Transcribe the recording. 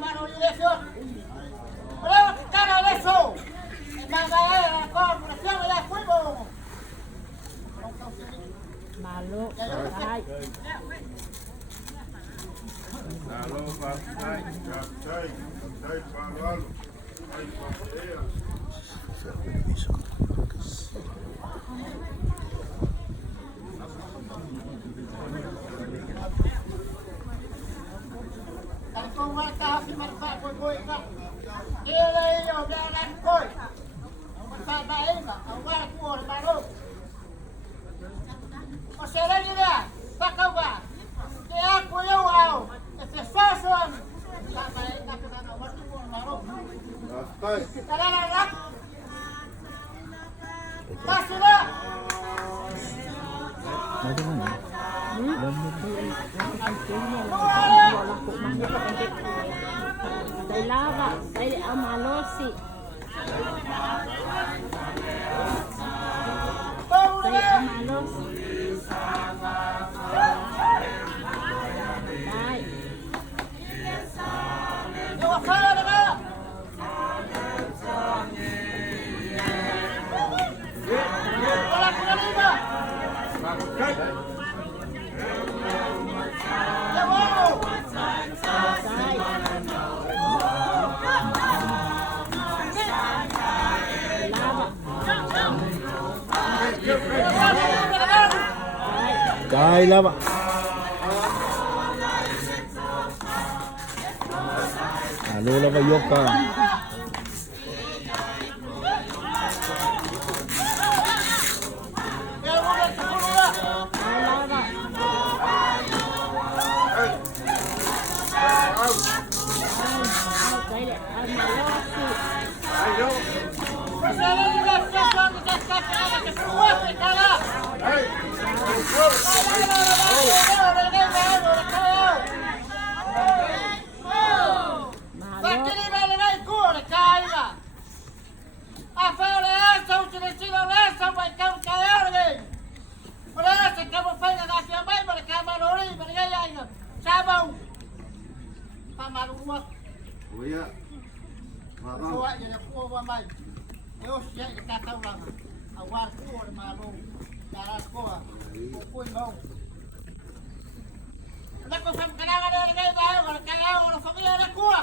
mano de eso. Pero cara de eso. El manga era con presión de fuego. Maloได้ Alô, vai, captei, parado, aí passeia. Kung wala si Marfa Boy ka. Ele yo dalan koy. Marfa bae ka. Awal ko maro. O será nila. Pakawa. Kaya ko yo aw. Ese fason. Bae ka ka awal ko maro. Gastei. Kala na. Pasuna. Ada mana? Tay lava, tay amalosi. Tay amalos. Tay. Yo akala na. Wala ko na lima. Cay lava. Lula ba yoka? Oya. Marang. Kuha niya na kuha mamay. Diyos siya ikataw lang. Awar ko na malong. Daras ko ha. Kukuy mo. Ano ko sa kanangan na rin tayo. Kaya ako na pamilya na kuha.